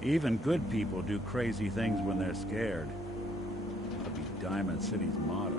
Even good people do crazy things when they're scared. That'll be Diamond City's motto.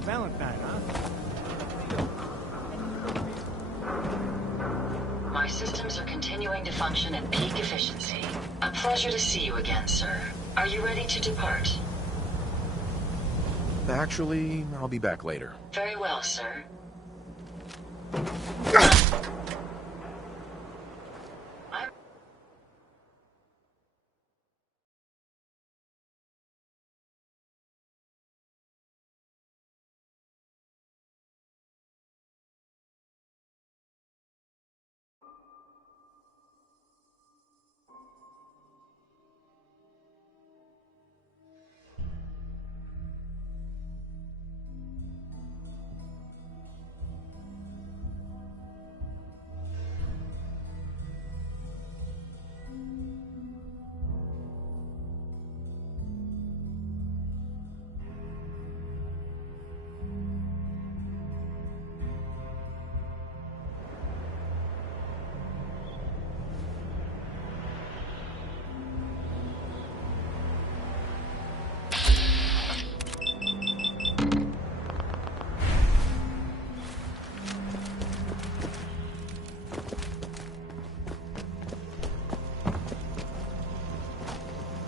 Valentine, huh? My systems are continuing to function at peak efficiency. A pleasure to see you again, sir. Are you ready to depart? Actually, I'll be back later. Very well, sir.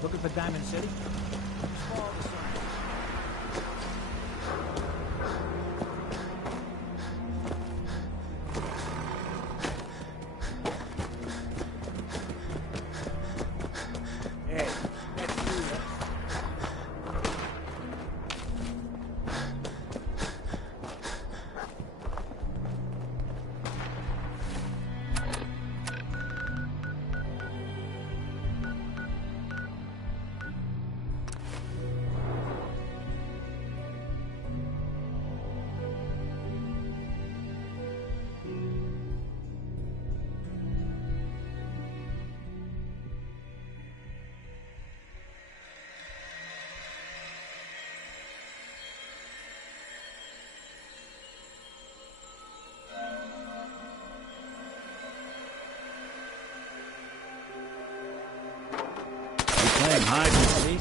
Looking for Diamond City? Follow the sign. Hey, let's do this. Playing hide and seek?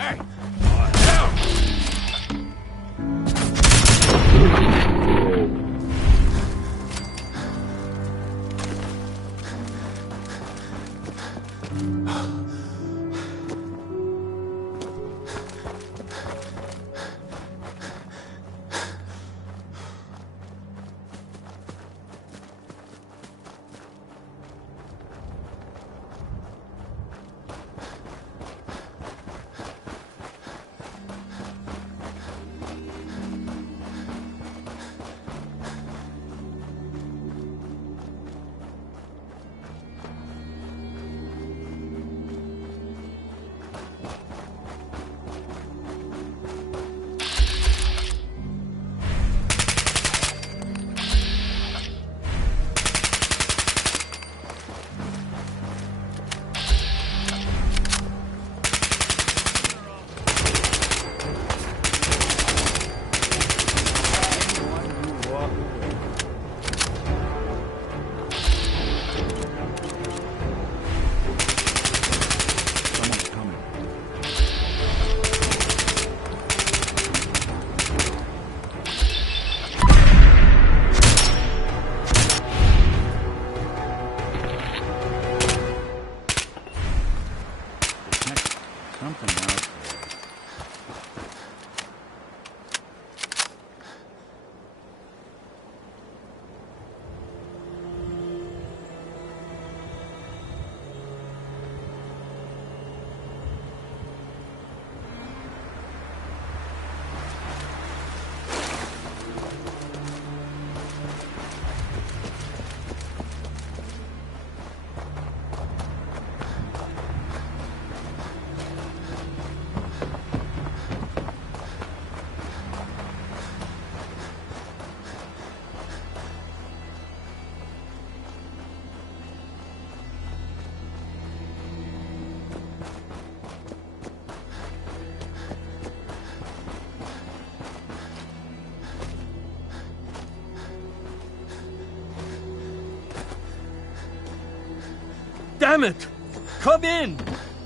Hey! Something out there. Damn it! Come in!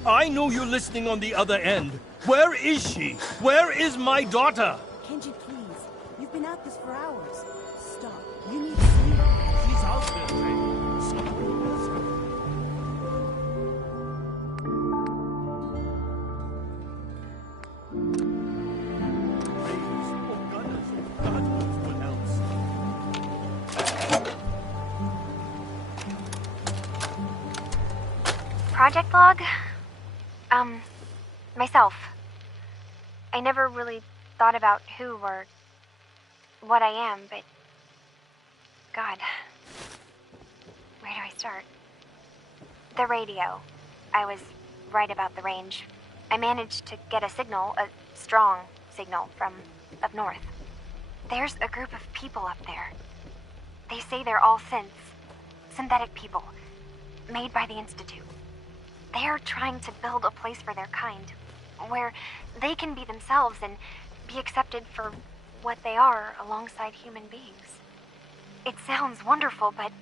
I know you're listening on the other end. Where is she? Where is my daughter? Kenji, please. You've been at this for hours. Stop. You need sleep. She's out there, Trey. Somebody else. Please, oh goodness, God knows what else. Project log? Myself. I never really thought about who or what I am, but God, where do I start? The radio. I was right about the range. I managed to get a signal, a strong signal from up north. There's a group of people up there. They say they're all synthetic people, made by the Institute. They're trying to build a place for their kind, where they can be themselves and be accepted for what they are alongside human beings. It sounds wonderful, but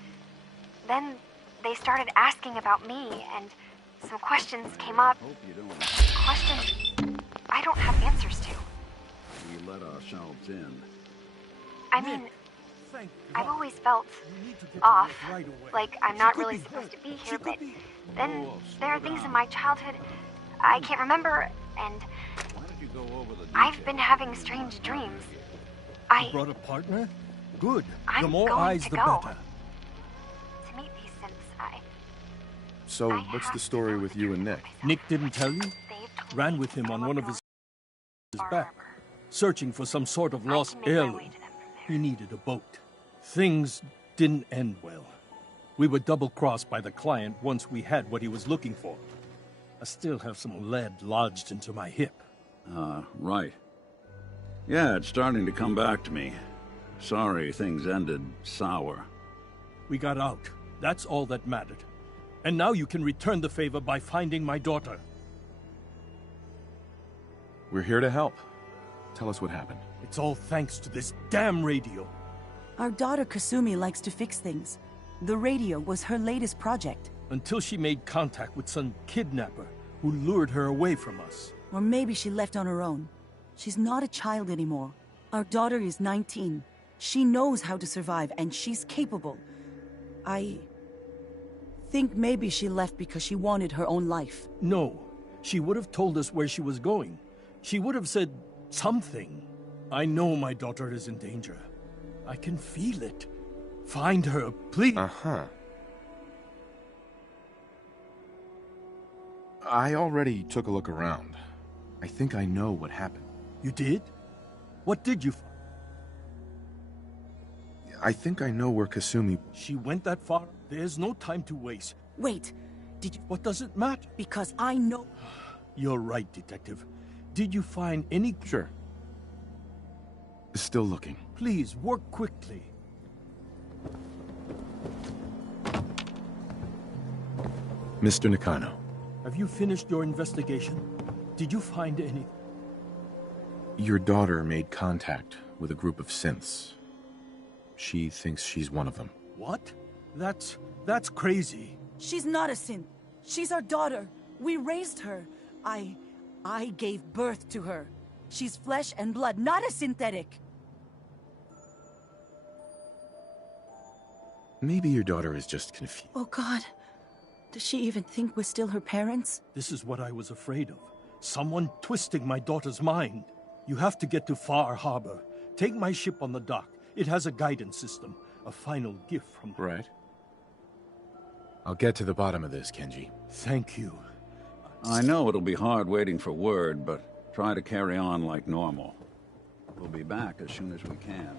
then they started asking about me, and some questions came up. Hope you don't. Questions I don't have answers to. We let ourselves in. I mean, Thank I've God. always felt You need to get to off, work right away. like I'm She not could really be supposed to hurt. be She here, could but be- then Oh, there are slow things in down. my childhood I can't remember, and Why don't you go over the I've details? been having strange dreams. Brought a partner? Good. I'm the more going eyes, to the go. better. To meet these synths, So, I what's have the to story know with the you truth and for Nick? myself. Nick didn't tell you? They've told Ran me with him I'm on up one of north his Far back, Harbor. searching for some sort of I lost can make my way heirloom. to them from He there. needed a boat. Things didn't end well. We were double-crossed by the client once we had what he was looking for. I still have some lead lodged into my hip. Right. Yeah, it's starting to come back to me. Sorry things ended sour. We got out. That's all that mattered. And now you can return the favor by finding my daughter. We're here to help. Tell us what happened. It's all thanks to this damn radio. Our daughter Kasumi likes to fix things. The radio was her latest project. Until she made contact with some kidnapper who lured her away from us. Or maybe she left on her own. She's not a child anymore. Our daughter is 19. She knows how to survive, and she's capable. I think maybe she left because she wanted her own life. No, she would have told us where she was going. She would have said something. I know my daughter is in danger. I can feel it. Find her, please. Uh-huh. I already took a look around. I think I know what happened. You did? What did you find? I think I know where Kasumi... She went that far? There's no time to waste. Wait, did you... What does it matter? Because I know... You're right, Detective. Did you find any... Sure. Still looking. Please, work quickly. Mr. Nakano. Have you finished your investigation? Did you find any... Your daughter made contact with a group of synths. She thinks she's one of them. What? That's crazy. She's not a synth. She's our daughter. We raised her. I gave birth to her. She's flesh and blood, not a synthetic. Maybe your daughter is just confused. Oh God. Does she even think we're still her parents? This is what I was afraid of. Someone twisting my daughter's mind. You have to get to Far Harbor. Take my ship on the dock. It has a guidance system. A final gift from... Right. I'll get to the bottom of this, Kenji. Thank you. I know it'll be hard waiting for word, but try to carry on like normal. We'll be back as soon as we can.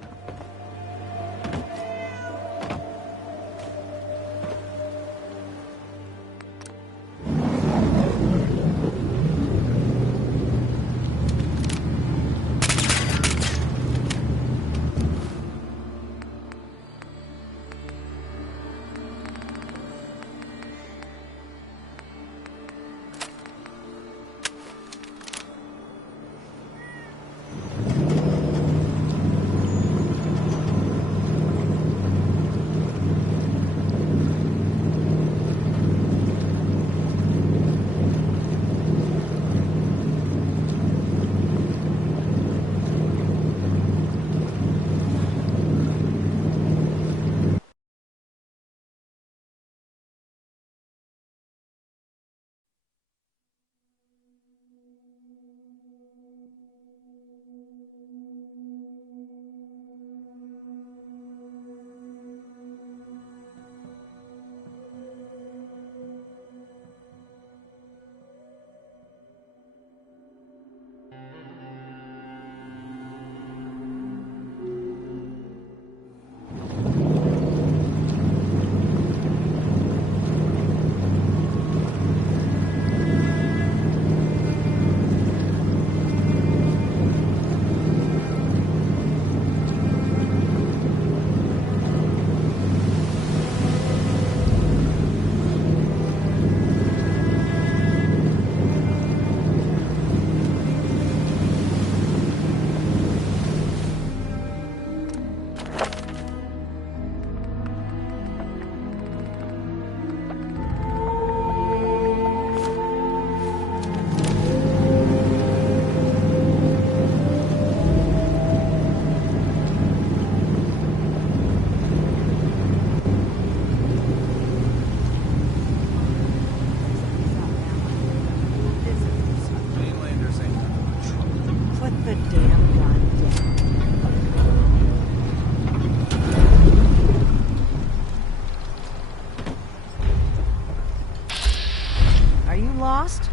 lost?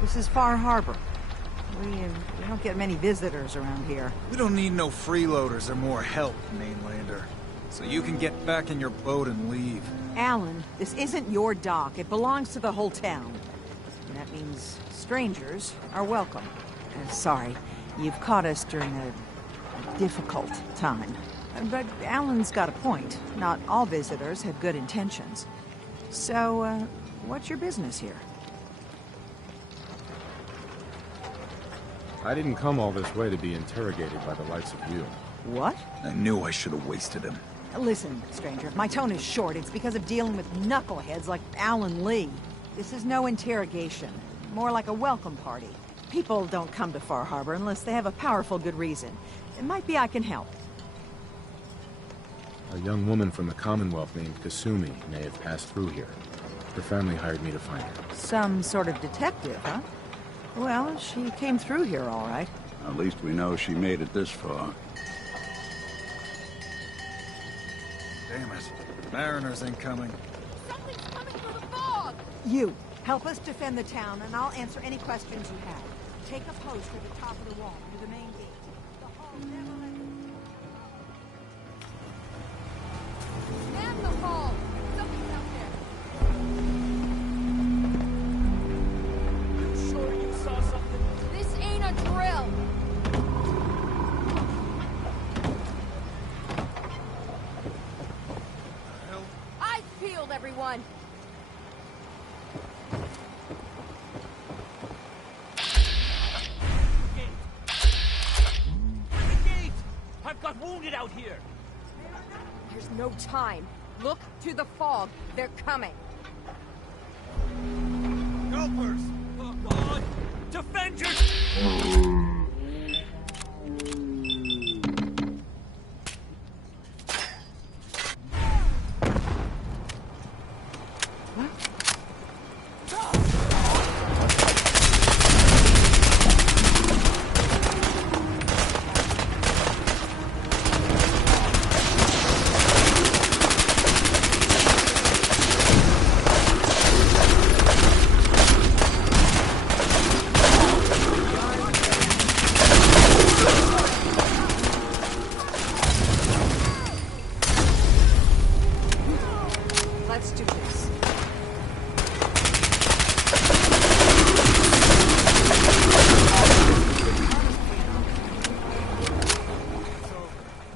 This is Far Harbor. We don't get many visitors around here. We don't need no freeloaders or more help, mainlander. So you can get back in your boat and leave. Alan, this isn't your dock. It belongs to the whole town. And that means strangers are welcome. Sorry, you've caught us during a difficult time. But Alan's got a point. Not all visitors have good intentions. So, what's your business here? I didn't come all this way to be interrogated by the likes of you. What? I knew I should have wasted him. Listen, stranger, if my tone is short, it's because of dealing with knuckleheads like Alan Lee. This is no interrogation. More like a welcome party. People don't come to Far Harbor unless they have a powerful good reason. It might be I can help. A young woman from the Commonwealth named Kasumi may have passed through here. Her family hired me to find her. Some sort of detective, huh? Well, she came through here all right. At least we know she made it this far. Damn it. Mariners incoming. Something's coming through the fog! You, help us defend the town, and I'll answer any questions you have. Take a post at the top of the wall, near the main gate. The hall never let... Man the hall! Something's out there! You sure you saw something? This ain't a drill! Eyes peeled, everyone! I've got wounded out here! There's no time. Look to the fog. They're coming. Helpers! Oh, God! Defend your... Let's do this.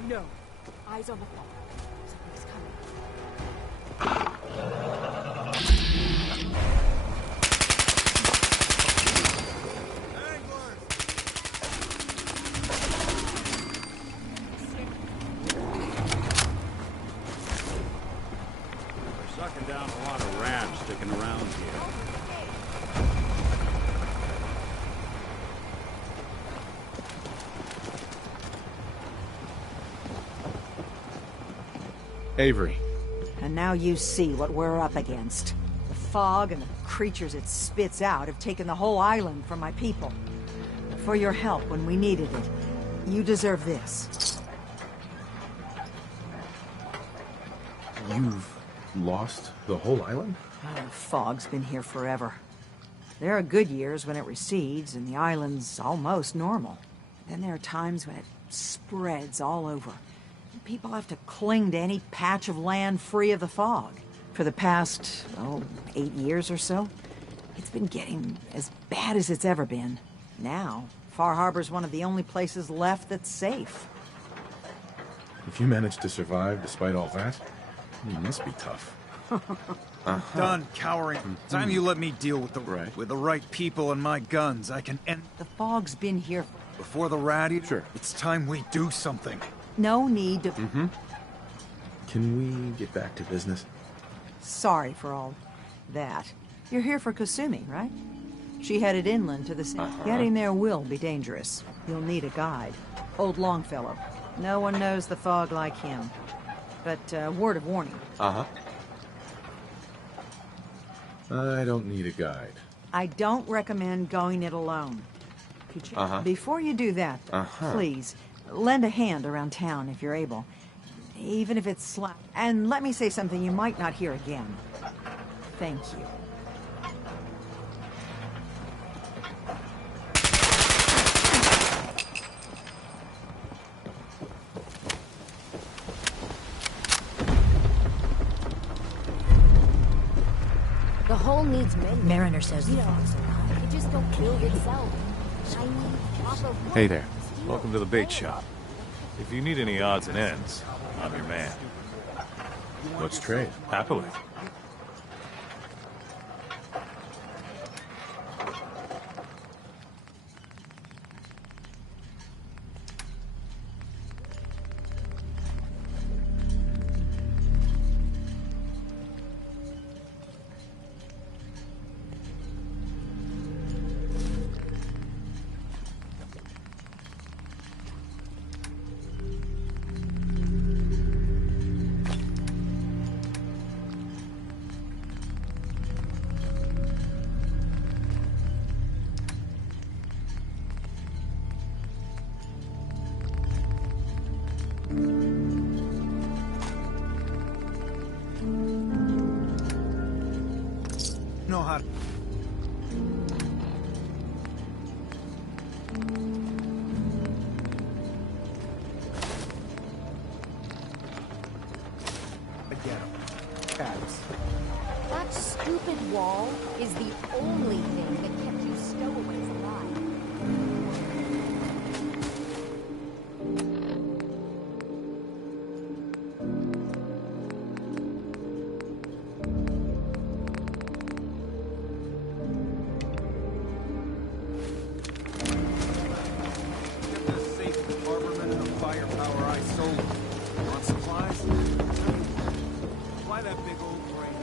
No. Eyes on the fog. Something's coming. We're sucking down a lot of rats sticking around here. Avery. And now you see what we're up against. The fog and the creatures it spits out have taken the whole island from my people. For your help when we needed it, you deserve this. You've lost the whole island? Oh, the fog's been here forever. There are good years when it recedes and the island's almost normal. Then there are times when it spreads all over. People have to cling to any patch of land free of the fog. For the past, 8 years or so, it's been getting as bad as it's ever been. Now, Far Harbor's one of the only places left that's safe. If you managed to survive despite all that, it must be tough. Done cowering. Time you let me deal with the Right. with the right people and my guns. I can end The fog's been here. before the rat eater. Sure. It's time we do something. No need to... Can we get back to business? Sorry for all that. You're here for Kasumi, right? She headed inland to the sea. Getting there will be dangerous. You'll need a guide. Old Longfellow. No one knows the fog like him. But, word of warning. I don't need a guide. I don't recommend going it alone. Could you... Before you do that, please, lend a hand around town if you're able. Even if it's slack. And let me say something you might not hear again. Thank you. The hole needs mending. Mariner says the fog's alive. It just don't kill itself. Shiny, off of wood. Hey there. Welcome to the bait shop. If you need any odds and ends, I'm your man. Let's trade. Happily. Again, cats. That stupid wall is the only thing that kept you stowaways alive. Get the safe armament and the firepower I sold. Want supplies? Why that big old crane?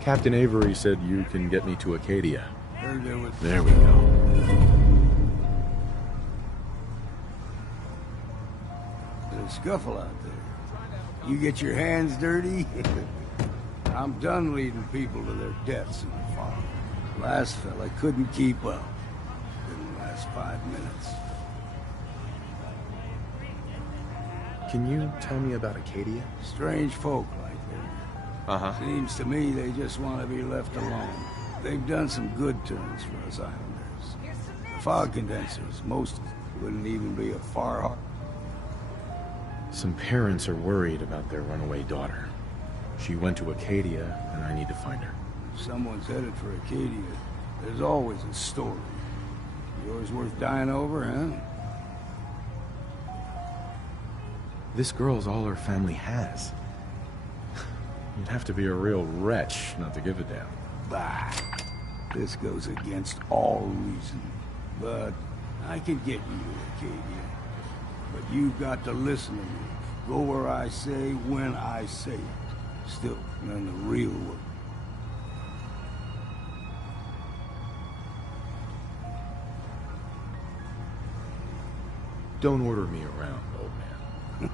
Captain Avery said you can get me to Acadia. There we go. There's a scuffle out there. You get your hands dirty? I'm done leading people to their deaths in the farm. Last fella couldn't keep up. Didn't last 5 minutes. Can you tell me about Acadia? Strange folk like that. Seems to me they just want to be left alone. They've done some good turns for us islanders. Fog condensers, most wouldn't even be a far heart. Some parents are worried about their runaway daughter. She went to Acadia, and I need to find her. If someone's headed for Acadia, there's always a story. Yours worth dying over, huh? This girl's all her family has. You'd have to be a real wretch not to give a damn. Bah. This goes against all reason. But I can get you to Acadia. But you've got to listen to me. Go where I say, when I say it. Still, learn the real work. Don't order me around, old man.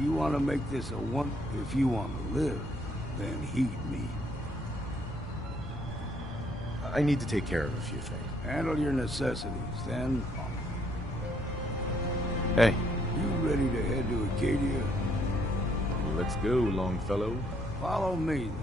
You want to make this a one... If you want to live, then heed me. I need to take care of a few things. Handle your necessities, then... Hey. You ready to head to Acadia? Let's go, Longfellow. Follow me, then.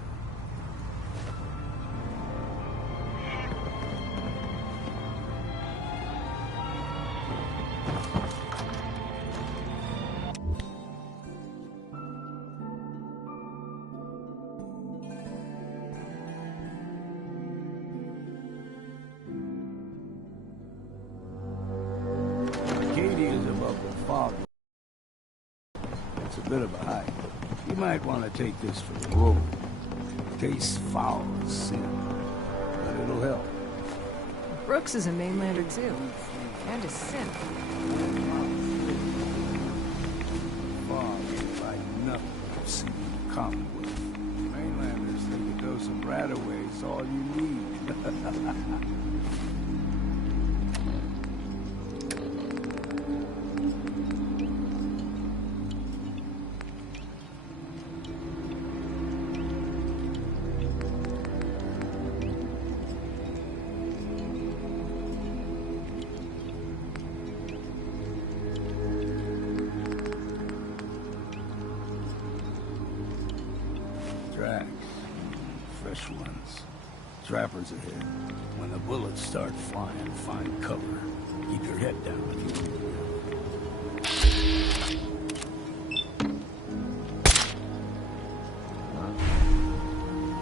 Acadia's above the fog. It's a bit of a hike. You might want to take this for the road. Tastes foul as sin, but it'll help. Brooks is a mainlander too, and a synth. Fog is like nothing I've seen in the Commonwealth. Mainlanders think a dose of Radaway's all you need. Tracks. Fresh ones. Trappers ahead. When the bullets start flying, find cover. Keep your head down if you can.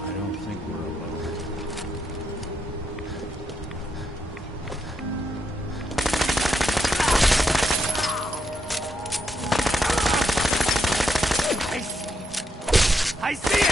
I don't think we're alone. I see it!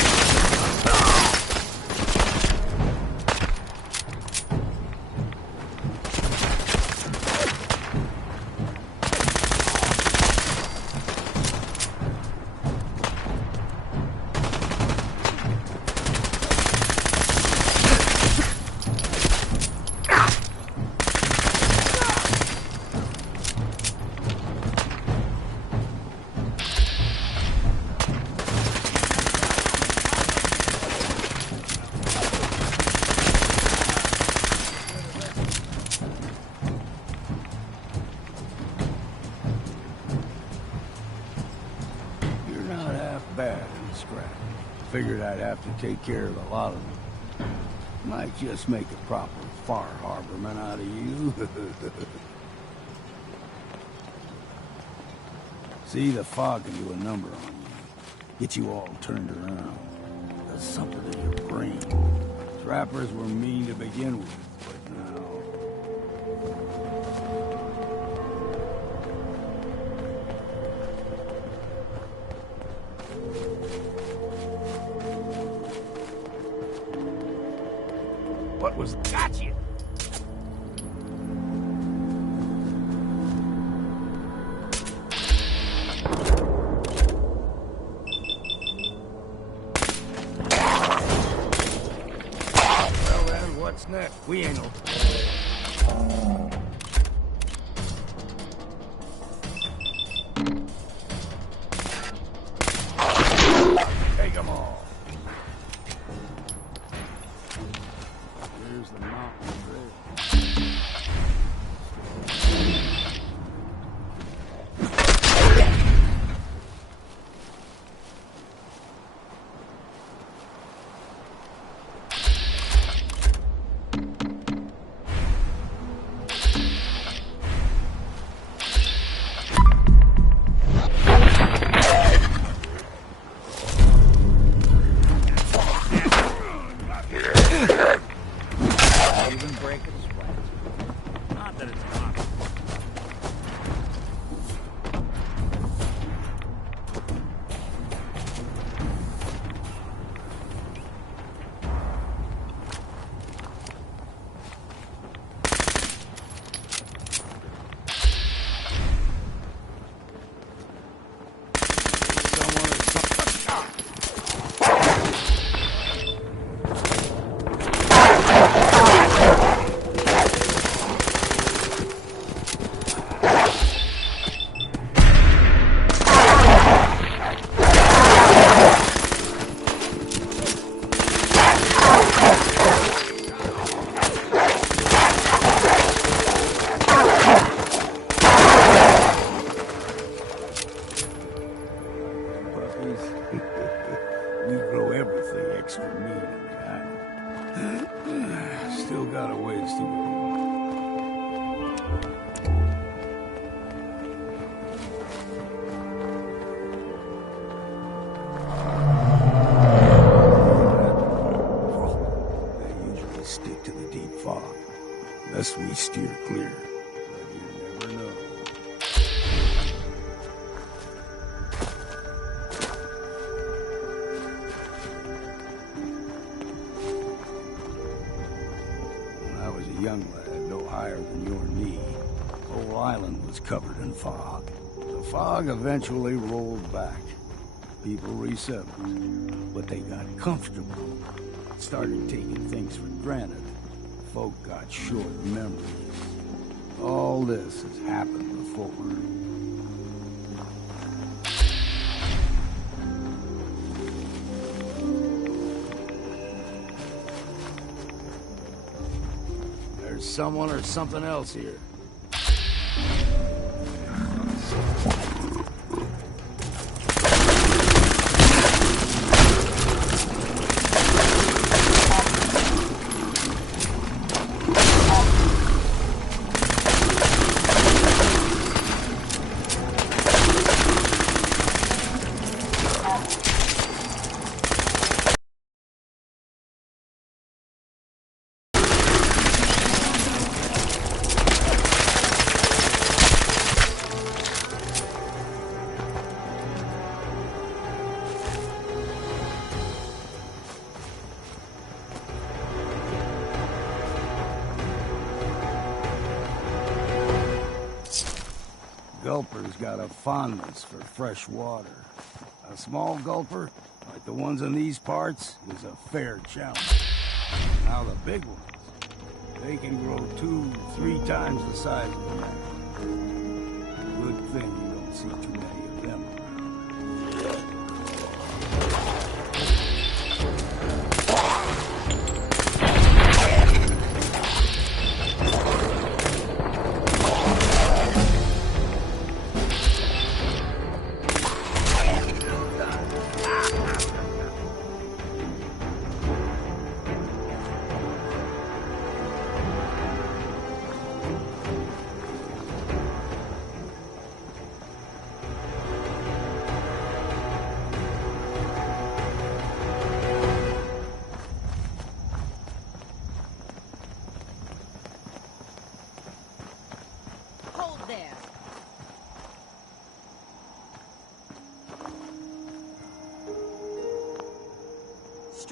figured I'd have to take care of a lot of them. Might just make a proper fire harborman out of you. See, the fog can do a number on you. Get you all turned around. Does something in your brain. Trappers were mean to begin with, but now... What was... Gotcha! Well then, what's next? We ain't no... Take 'em all. Here's the mountain trail. Even break it sweat. Not that it's common. We grow everything extra mean on the island. Still got a ways to go. They usually stick to the deep fog, unless we steer clear. But you never know. When I was a young lad, no higher than your knee, the whole island was covered in fog. The fog eventually rolled back. People resettled, but they got comfortable. Started taking things for granted. Folk got short memories. All this has happened before. There's someone or something else here. Gulper's got a fondness for fresh water. A small gulper, like the ones in these parts, is a fair challenge. Now the big ones, they can grow 2-3 times the size of a man. Good thing you don't see too many of them around.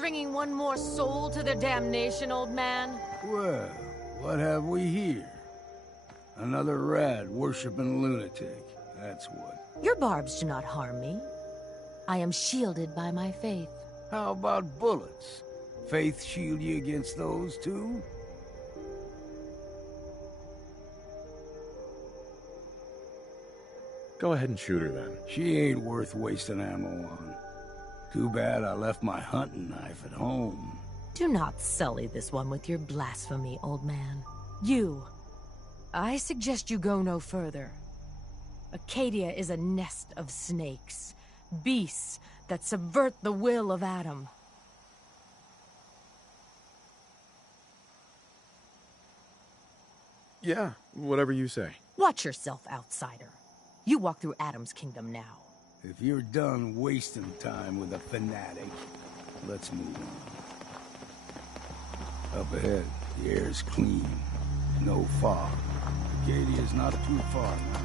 stringing one more soul to their damnation, old man? Well, what have we here? Another rad-worshipping lunatic, that's what. Your barbs do not harm me. I am shielded by my faith. How about bullets? Faith shield you against those, too? Go ahead and shoot her then. She ain't worth wasting ammo on. Too bad I left my hunting knife at home. Do not sully this one with your blasphemy, old man. You. I suggest you go no further. Acadia is a nest of snakes. Beasts that subvert the will of Adam. Yeah, whatever you say. Watch yourself, outsider. You walk through Adam's kingdom now. If you're done wasting time with a fanatic, let's move on. Up ahead, the air's clean. No fog. Acadia's not too far now.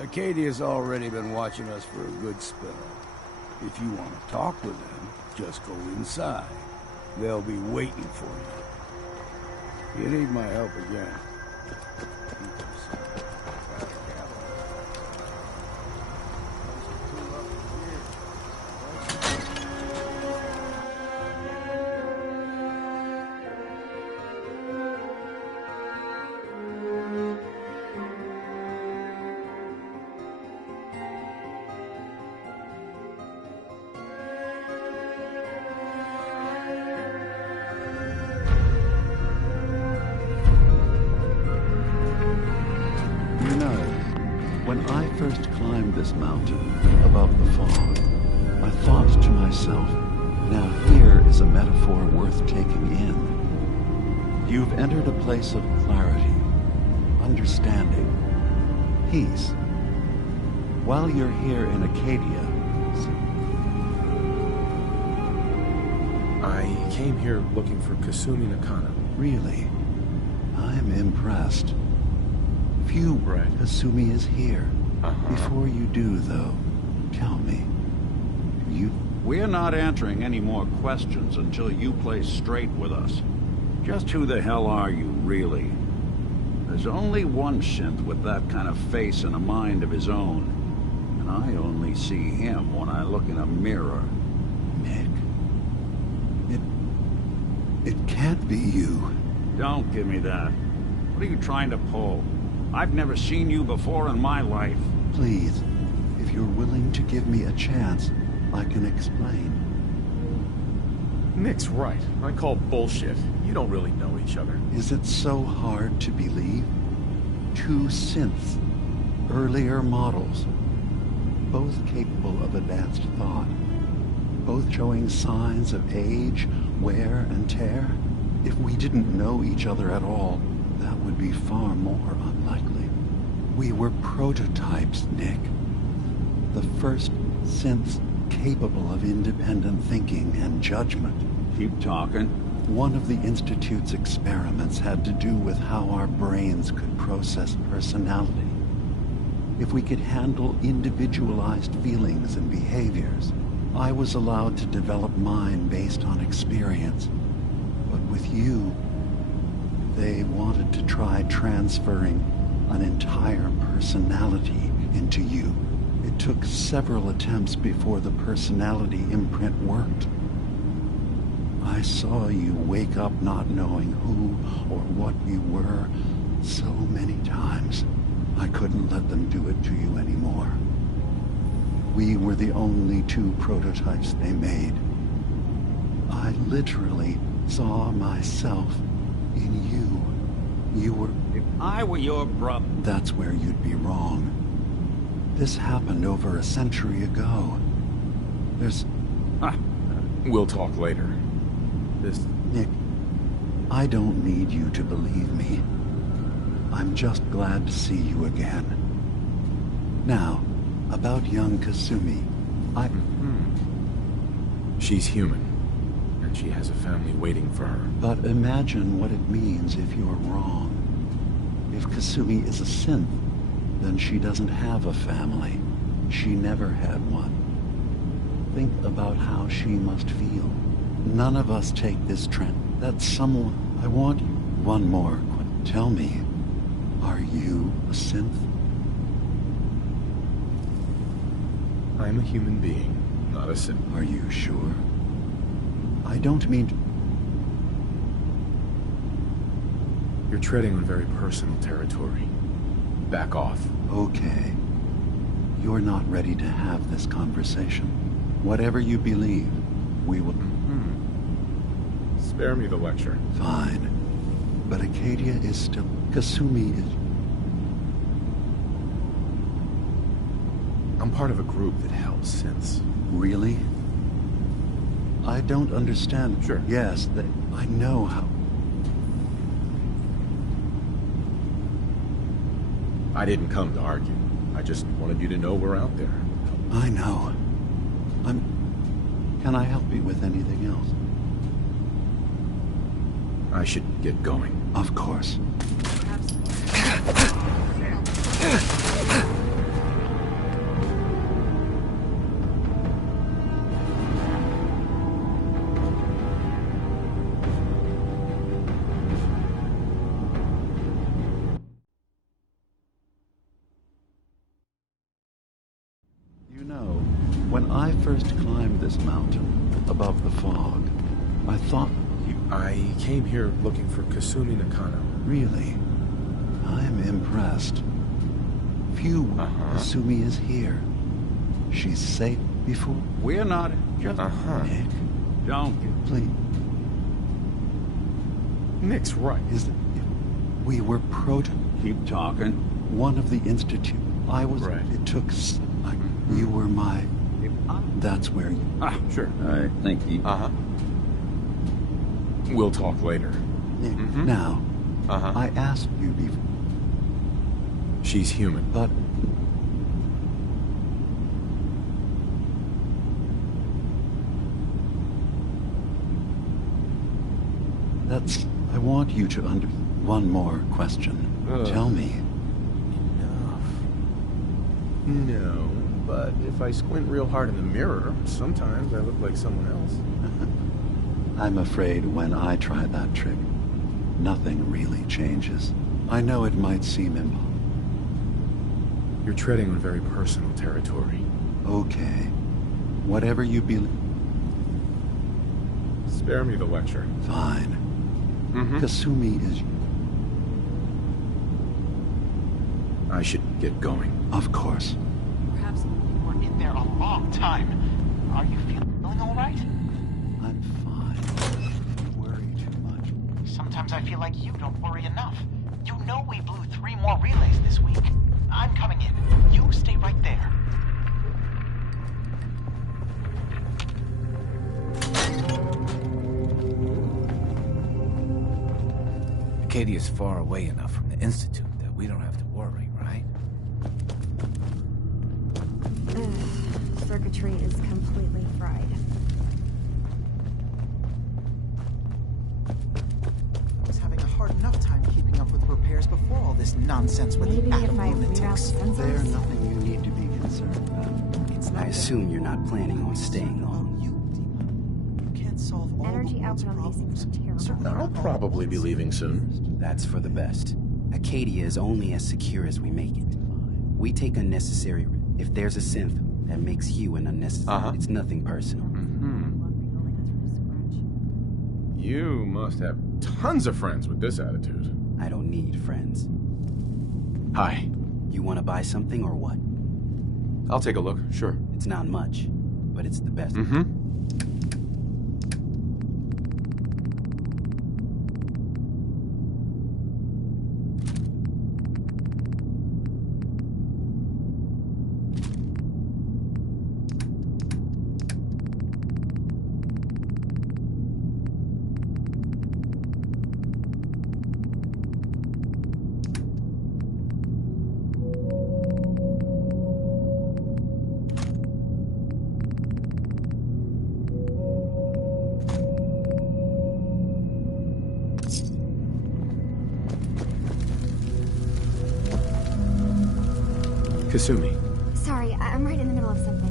Acadia's already been watching us for a good spell. If you want to talk with them, just go inside. They'll be waiting for you. You need my help again. This mountain, above the fog, I thought to myself, now here is a metaphor worth taking in. You've entered a place of clarity, understanding, peace. While you're here in Acadia... I came here looking for Kasumi Nakano. Really? I'm impressed. Few right. Kasumi is here. Before you do, though, tell me, We're not answering any more questions until you play straight with us. Just who the hell are you, really? There's only one synth with that kind of face and a mind of his own. And I only see him when I look in a mirror. Nick. It can't be you. Don't give me that. What are you trying to pull? I've never seen you before in my life. Please, if you're willing to give me a chance, I can explain. Nick's right. I call bullshit. You don't really know each other. Is it so hard to believe? Two synths, earlier models, both capable of advanced thought, both showing signs of age, wear, and tear. If we didn't know each other at all, that would be far more unlikely. We were prototypes, Nick. The first synths capable of independent thinking and judgment. Keep talking. One of the Institute's experiments had to do with how our brains could process personality. If we could handle individualized feelings and behaviors, I was allowed to develop mine based on experience. But with you, they wanted to try transferring an entire personality into you. It took several attempts before the personality imprint worked. I saw you wake up not knowing who or what you were so many times. I couldn't let them do it to you anymore. We were the only two prototypes they made. I literally saw myself in you. You were... If I were your brother... That's where you'd be wrong. This happened over a century ago. There's... We'll talk later. This... Nick, I don't need you to believe me. I'm just glad to see you again. Now, about young Kasumi, She's human, and she has a family waiting for her. But imagine what it means if you're wrong. If Kasumi is a synth, then she doesn't have a family. She never had one. Think about how she must feel. None of us take this trend. That someone... I want you... One more. Tell me, are you a synth? I'm a human being, not a synth. Are you sure? I don't mean to... You're treading on very personal territory. Back off. Okay. You're not ready to have this conversation. Whatever you believe, we will... Spare me the lecture. Fine. But Acadia is still... Kasumi is... I'm part of a group that helps synths. Really? I don't understand. Sure. Yes, I know how... I didn't come to argue. I just wanted you to know we're out there. I know. Can I help you with anything else? I should get going. Of course. You know, when I first climbed this mountain above the fog, I thought... I came here looking for Kasumi Nakano. Really? I'm impressed. Phew, Kasumi is here. She's safe before... We're not just... Nick. Don't you? Please. Nick's right. We were Keep talking. one of the institute. I was... Right. It took... You were my... That's where you... Sure. I think he... We'll talk later. Nick, now, I asked you before... She's human. But... That's... I want you to under... One more question. Tell me. Enough. No, but if I squint real hard in the mirror, sometimes I look like someone else. I'm afraid when I try that trick, nothing really changes. I know it might seem impossible. You're treading on very personal territory. Okay. Whatever you believe. Spare me the lecture. Fine. Kasumi is... I should get going. Of course. Perhaps you were in there a long time. Are you feeling all right? I'm fine. Don't worry too much. Sometimes I feel like you don't worry enough. You know we blew 3 more relays this week. I'm coming in. You stay right there. Acadia's far away enough from the Institute that we don't have to worry, right? Circuitry is completely fried. I was having a hard enough time keeping up with repairs before all this nonsense with Maybe the if atom I reroute lunatics. the There's sensors. nothing you need to be concerned about. It's not I assume you're not planning on staying long. you can't solve all Energy the world's output on these problems. things are terrible. Certainly I'll not all probably at be once. leaving soon. That's for the best. Acadia is only as secure as we make it. We take unnecessary risks. If there's a synth that makes you an unnecessary, it's nothing personal. You must have tons of friends with this attitude. I don't need friends. Hi. You want to buy something or what? I'll take a look, sure. It's not much, but it's the best. Kasumi. Sorry, I'm right in the middle of something.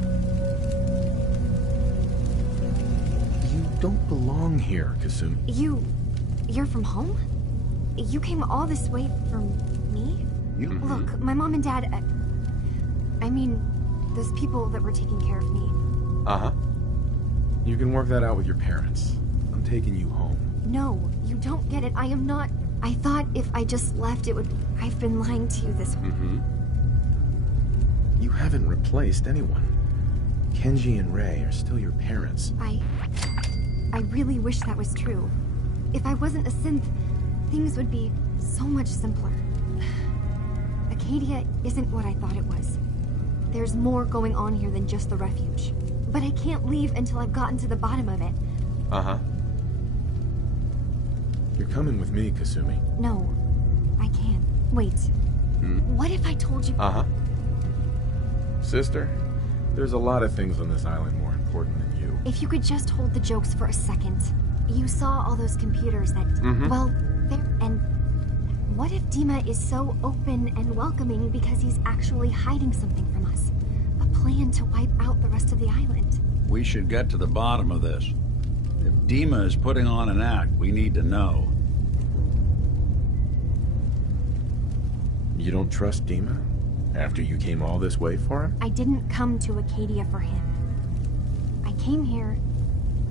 You don't belong here, Kasumi. You're from home? You came all this way for me? Look, my mom and dad... I mean, those people that were taking care of me. Uh-huh. You can work that out with your parents. I'm taking you home. No, you don't get it. I am not... I thought if I just left, it would... I've been lying to you this whole... You haven't replaced anyone. Kenji and Rei are still your parents. I really wish that was true. If I wasn't a synth, things would be so much simpler. Acadia isn't what I thought it was. There's more going on here than just the refuge. But I can't leave until I've gotten to the bottom of it. Uh-huh. You're coming with me, Kasumi. No, I can't. Wait. What if I told you... Uh-huh. Sister, there's a lot of things on this island more important than you. If you could just hold the jokes for a second. You saw all those computers that... Well, and... What if Dima is so open and welcoming because he's actually hiding something from us? A plan to wipe out the rest of the island. We should get to the bottom of this. If Dima is putting on an act, we need to know. You don't trust Dima? After you came all this way for him? I didn't come to Acadia for him. I came here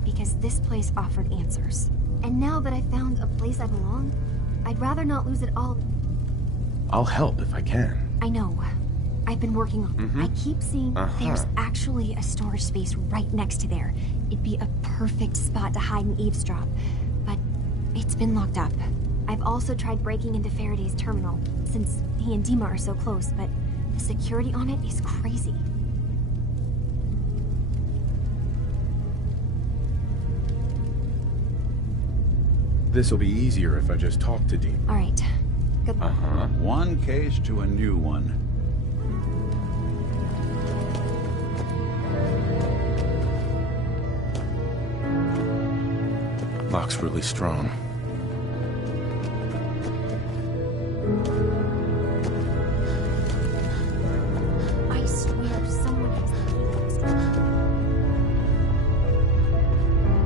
because this place offered answers. And now that I found a place I belong, I'd rather not lose it all. I'll help if I can. I know. I've been working on it. I keep seeing there's actually a storage space right next to there. It'd be a perfect spot to hide and eavesdrop. But it's been locked up. I've also tried breaking into Faraday's terminal, since he and Dima are so close, but the security on it is crazy. This'll be easier if I just talk to Dima. All right. Good. One case to a new one. Lock's really strong. I swear someone has the key to this door.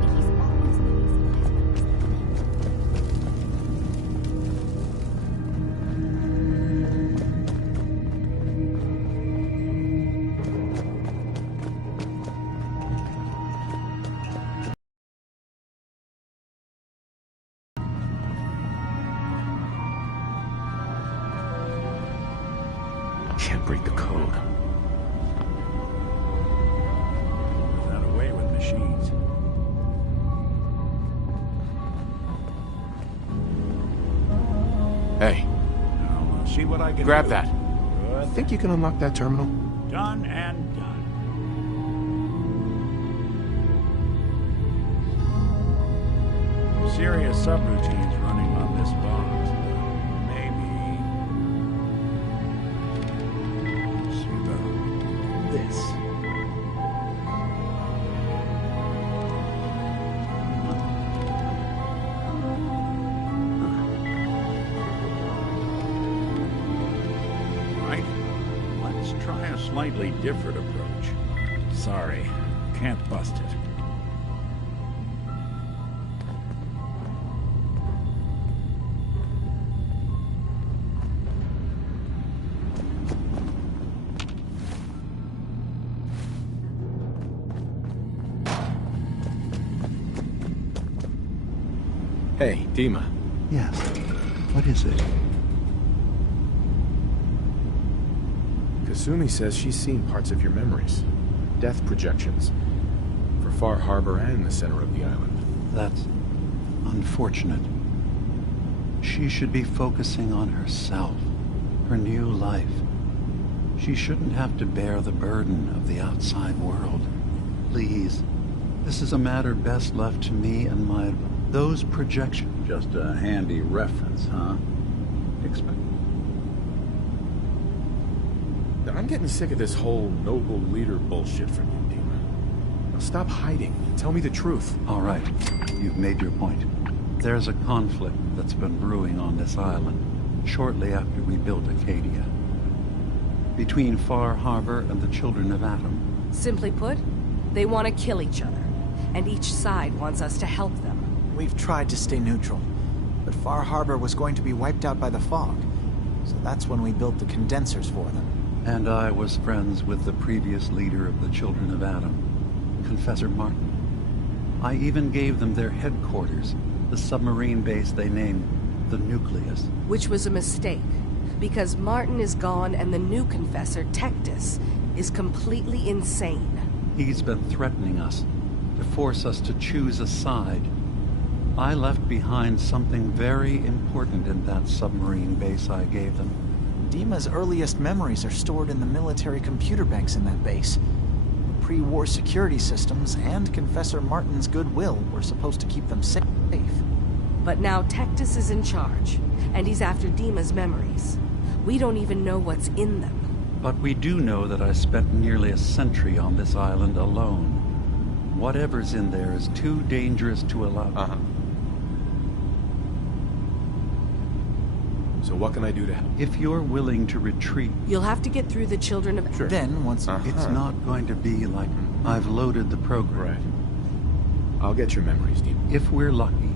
He's always moving supplies when he's Can't break the code. That away with machines. Hey. Now, see what I can Grab do. that. Good. Think you can unlock that terminal? Done and done. Serious subroutines running on this box. Maybe... see this. Right. Let's try a slightly different approach. Sorry, can't bust it. Hey, Dima. Yes. What is it? Kasumi says she's seen parts of your memories. Death projections. For Far Harbor and the center of the island. That's unfortunate. She should be focusing on herself, her new life. She shouldn't have to bear the burden of the outside world. Please, this is a matter best left to me and my... Those projections. Just a handy reference, huh? I'm getting sick of this whole noble leader bullshit from you, Dima. Now stop hiding. Tell me the truth. All right. You've made your point. There's a conflict that's been brewing on this island shortly after we built Acadia. between Far Harbor and the Children of Atom. Simply put, they want to kill each other, and each side wants us to help them. We've tried to stay neutral, but Far Harbor was going to be wiped out by the fog, so that's when we built the condensers for them. And I was friends with the previous leader of the Children of Atom, Confessor Martin. I even gave them their headquarters, the submarine base they named the Nucleus. Which was a mistake, because Martin is gone and the new Confessor, Tectus, is completely insane. He's been threatening us, to force us to choose a side. I left behind something very important in that submarine base I gave them. Dima's earliest memories are stored in the military computer banks in that base. The pre-war security systems and Confessor Martin's goodwill were supposed to keep them safe. But now Tectus is in charge, and he's after Dima's memories. We don't even know what's in them. But we do know that I spent nearly a century on this island alone. Whatever's in there is too dangerous to allow. So what can I do to help? If you're willing to retreat... You'll have to get through the Children of... Sure. Then, once... It's not going to be like I've loaded the program. Right. I'll get your memories, Deep. If we're lucky,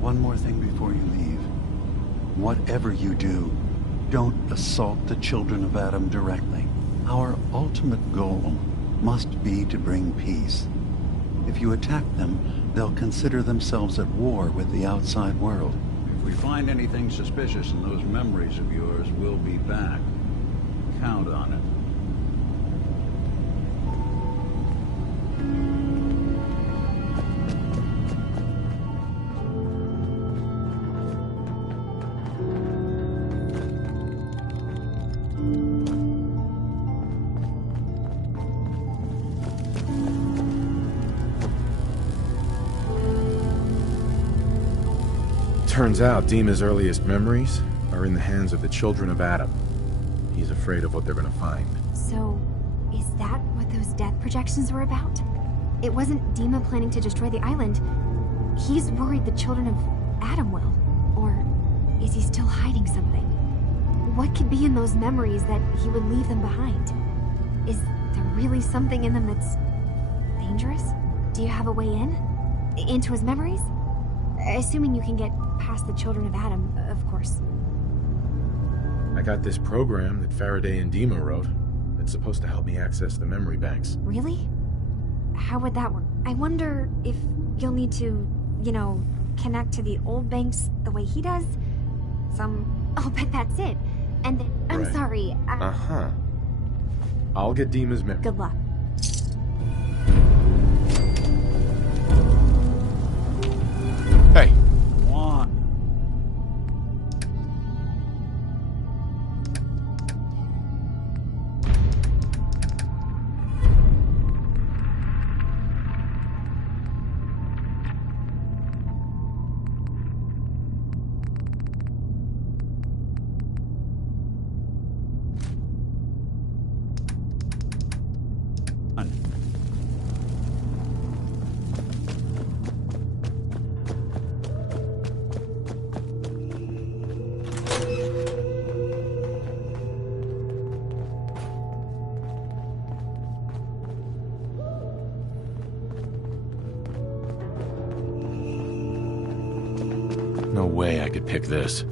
one more thing before you leave. Whatever you do, don't assault the Children of Atom directly. Our ultimate goal must be to bring peace. If you attack them, they'll consider themselves at war with the outside world. If we find anything suspicious in those memories of yours, we'll be back. Count on it. Turns out Dima's earliest memories are in the hands of the Children of Atom. He's afraid of what they're gonna find. So, is that what those death projections were about? It wasn't Dima planning to destroy the island. He's worried the Children of Atom will. Or is he still hiding something? What could be in those memories that he would leave them behind? Is there really something in them that's dangerous? Do you have a way in? Into his memories? Assuming you can get past the Children of Atom, of course. I got this program that Faraday and Dima wrote that's supposed to help me access the memory banks. Really? How would that work? I wonder if you'll need to, connect to the old banks the way he does. I'll bet that's it. And then, I'm Right. sorry. I'll get Dima's memory. Good luck. Hey. One. No way I could pick this.